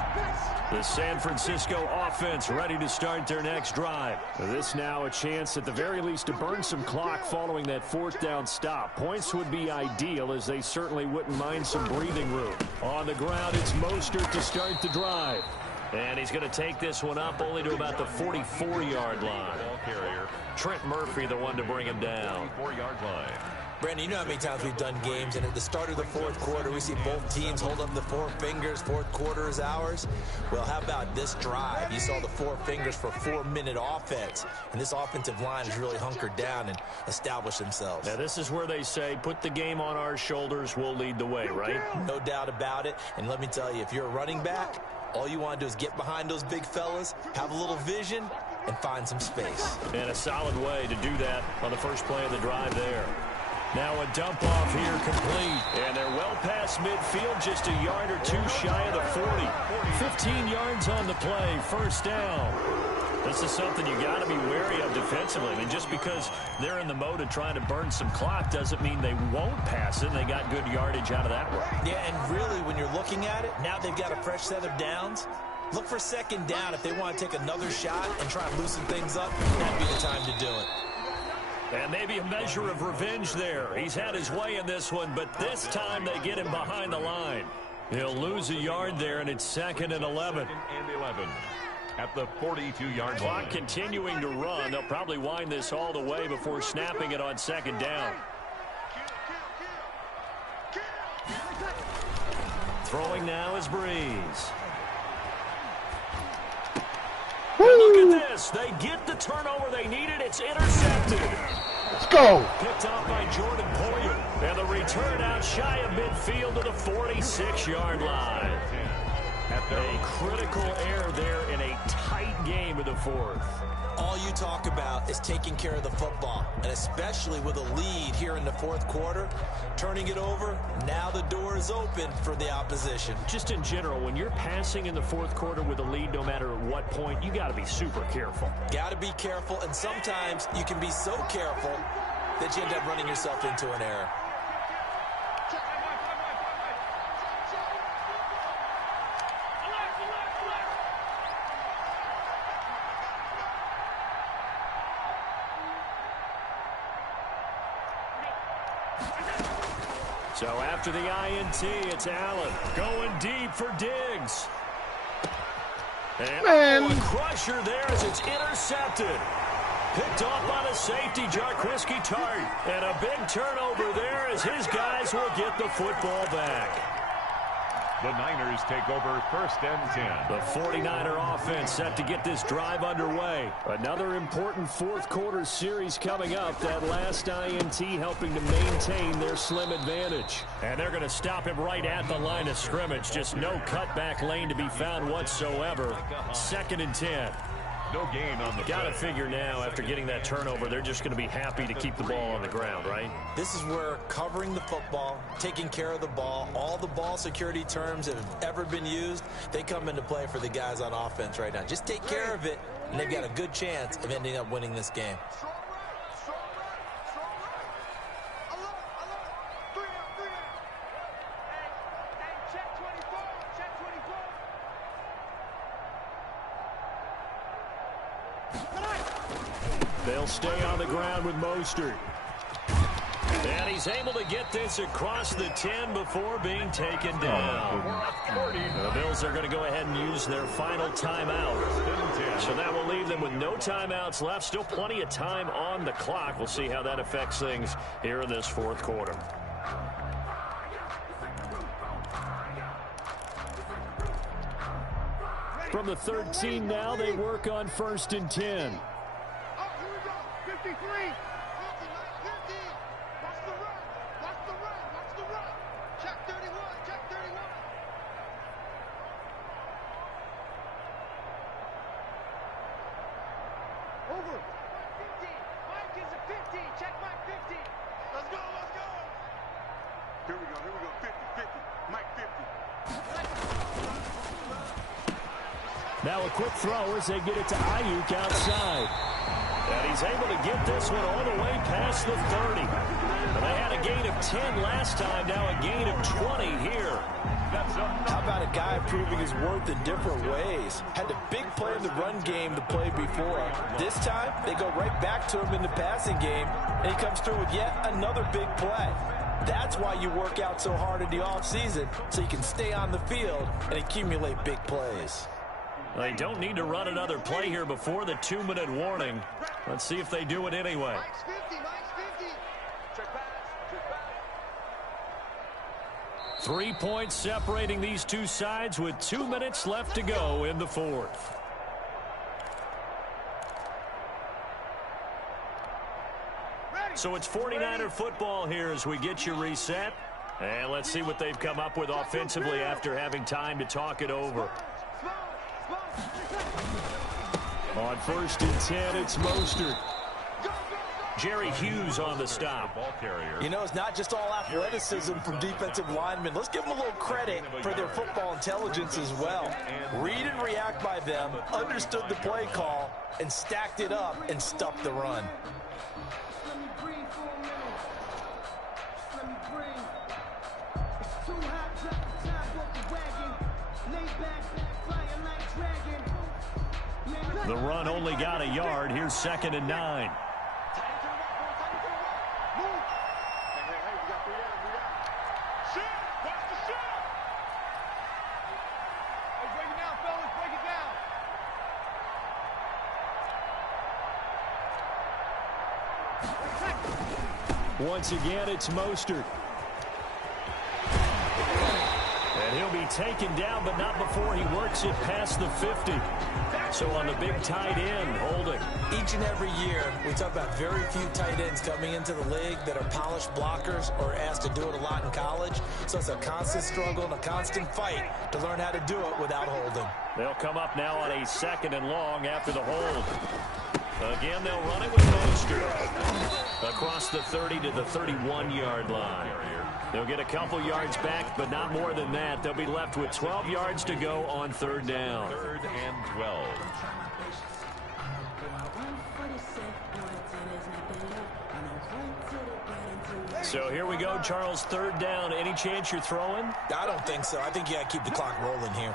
The San Francisco offense ready to start their next drive. This now a chance at the very least to burn some clock following that 4th down stop. Points would be ideal as they certainly wouldn't mind some breathing room. On the ground, it's Mostert to start the drive. And he's going to take this one up only to about the 44-yard line. Ball carrier. Trent Murphy, the one to bring him down. 44-yard line. Brandon, you know how many times we've done games, and at the start of the 4th quarter, we see both teams hold up the 4 fingers, 4th quarter is ours. Well, how about this drive? You saw the 4 fingers for 4-minute offense, and this offensive line has really hunkered down and established themselves. Now, this is where they say, put the game on our shoulders, we'll lead the way, right? No doubt about it, and let me tell you, if you're a running back, all you want to do is get behind those big fellas, have a little vision, and find some space. And a solid way to do that on the first play of the drive there. Now a dump off here complete. And they're well past midfield, just a yard or 2 shy of the 40. 15 yards on the play, first down. This is something you got to be wary of defensively. I mean, just because they're in the mode of trying to burn some clock doesn't mean they won't pass it. They got good yardage out of that one. Yeah, and really, when you're looking at it, now they've got a fresh set of downs. Look for 2nd down if they want to take another shot and try and loosen things up. That'd be the time to do it. And maybe a measure of revenge there. He's had his way in this one, but this time they get him behind the line. He'll lose a yard there, and it's 2nd and 11. 2nd and 11 at the 42-yard line. Clock continuing to run. They'll probably wind this all the way before snapping it on 2nd down. Throwing now is Breeze. And look at this. They get the turnover they needed. It's intercepted. Let's go. Picked off by Jordan Poyer. And the return out shy of midfield to the 46-yard line. A critical error there in a tight game of the fourth. All you talk about is taking care of the football, and especially with a lead here in the fourth quarter, turning it over, now the door is open for the opposition. Just in general, when you're passing in the fourth quarter with a lead, no matter at what point, you got to be super careful. Got to be careful, and sometimes you can be so careful that you end up running yourself into an error. So after the INT, it's Allen going deep for Diggs. And a crusher there as it's intercepted. Picked off by the safety, Jaquiski Tartt. And a big turnover there as his guys will get the football back. The Niners take over 1st and 10. The 49er offense set to get this drive underway. Another important fourth quarter series coming up. That last INT helping to maintain their slim advantage. And they're going to stop him right at the line of scrimmage. Just no cutback lane to be found whatsoever. 2nd and 10. No gain on the play. Got to figure now, after getting that turnover, they're just going to be happy to keep the ball on the ground, right? This is where covering the football, taking care of the ball, all the ball security terms that have ever been used, they come into play for the guys on offense right now. Just take care of it, and they've got a good chance of ending up winning this game. They'll stay on the ground with Mostert. And he's able to get this across the 10 before being taken down. The Bills are going to go ahead and use their final timeout. So that will leave them with no timeouts left. Still plenty of time on the clock. We'll see how that affects things here in this fourth quarter. From the 13 now, they work on 1st and 10. 53. Watch the run. Watch the run. Watch the run. Check 31. Check 31. Over. 50. Mike is a 50. Check Mike 50. Let's go. Let's go. Here we go. Here we go. 50. 50. Mike 50. Now a quick throw as they get it to Ayuk outside. And he's able to get this one all the way past the 30. And they had a gain of 10 last time, now a gain of 20 here. How about a guy proving his worth in different ways? Had a big play in the run game the play before. This time, they go right back to him in the passing game, and he comes through with yet another big play. That's why you work out so hard in the offseason, so you can stay on the field and accumulate big plays. They don't need to run another play here before the 2-minute warning. Let's see if they do it anyway. Mike's 50. Mike's 50. Check pass. Check pass. 3 points separating these two sides with 2 minutes left to go in the fourth. So it's 49er football here as we get you reset. And let's see what they've come up with offensively after having time to talk it over. On 1st and 10, it's Mostert. Jerry Hughes on the stop. You know, it's not just all athleticism from defensive linemen. Let's give them a little credit for their football intelligence as well. Read and react by them, understood the play call, and stacked it up and stuffed the run. Let me breathe for a minute. Let me breathe. It's too hot, drop the top off the wagon. Lay back, flying like dragon. The run only got a yard. Here's 2nd and 9. Once again, it's Mostert. And he'll be taken down, but not before he works it past the 50. So on the big tight end, holding. Each and every year, we talk about very few tight ends coming into the league that are polished blockers or asked to do it a lot in college. So it's a constant struggle and a constant fight to learn how to do it without holding. They'll come up now on a 2nd and long after the hold. Again, they'll run it with Mostert. Across the 30 to the 31-yard line. They'll get a couple yards back, but not more than that. They'll be left with 12 yards to go on 3rd down. 3rd and 12. So here we go, Charles, 3rd down. Any chance you're throwing? I don't think so. I think you got to keep the clock rolling here.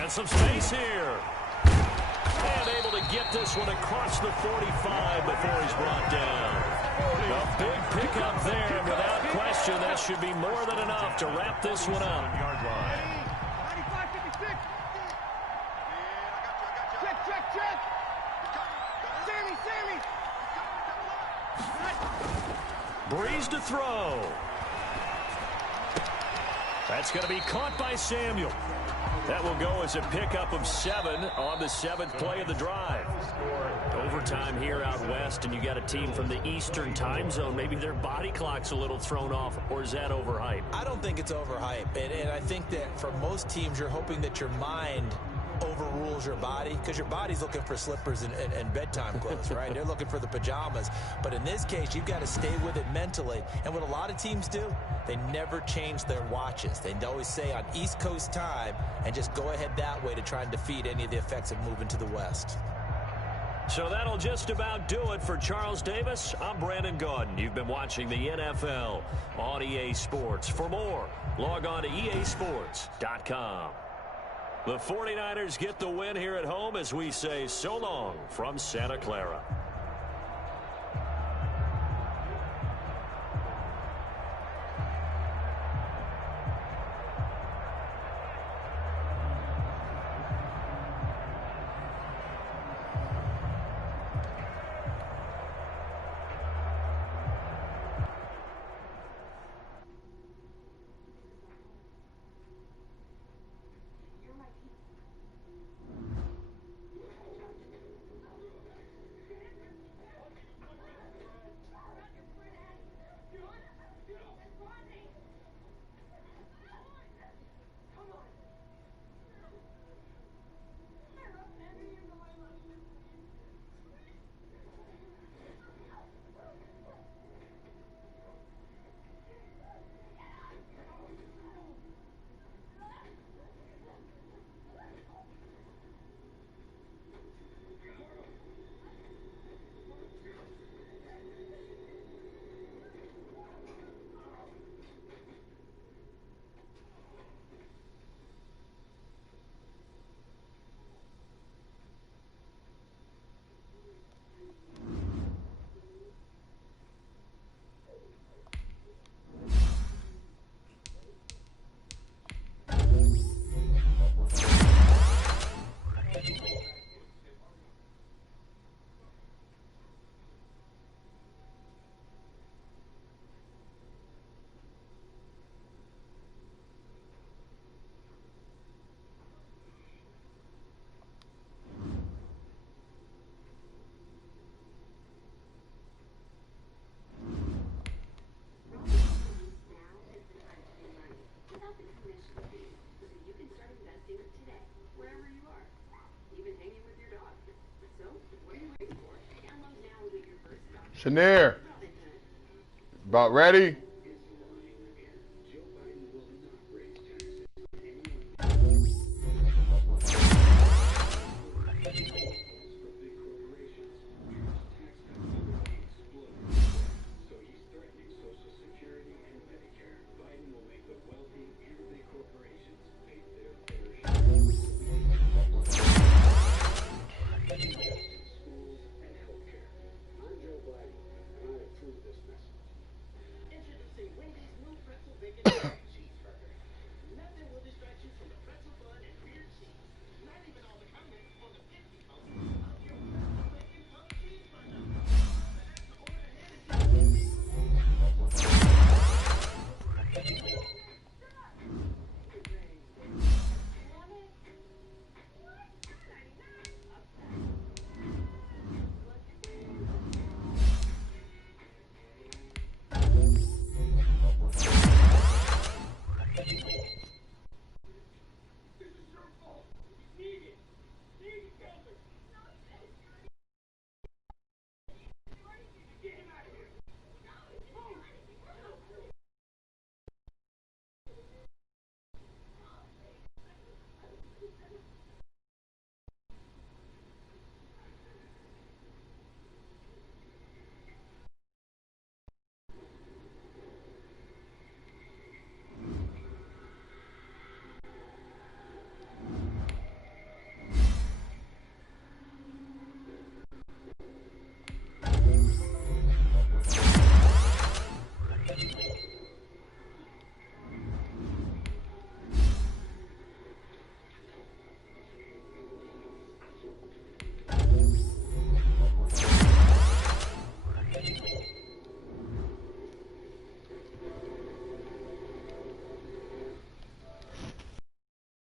And some space here. And able to get this one across the 45 before he's brought down. A big pickup there, and without question, that should be more than enough to wrap this one up. Yard line. Check. Sammy. Breeze to throw. That's going to be caught by Samuel. That will go as a pickup of 7 on the 7th play of the drive. Overtime here out west, and you got a team from the Eastern time zone. Maybe their body clock's a little thrown off, or is that overhyped? I don't think it's overhyped, and I think that for most teams, you're hoping that your mind overrules your body, because your body's looking for slippers and bedtime clothes, right? They're looking for the pajamas. But in this case, you've got to stay with it mentally. And what a lot of teams do, they never change their watches. They always say on East Coast time and just go ahead that way to try and defeat any of the effects of moving to the West. So that'll just about do it for Charles Davis. I'm Brandon Gaudin. You've been watching the NFL on EA Sports. For more, log on to easports.com. The 49ers get the win here at home as we say so long from Santa Clara. Chenier, about ready?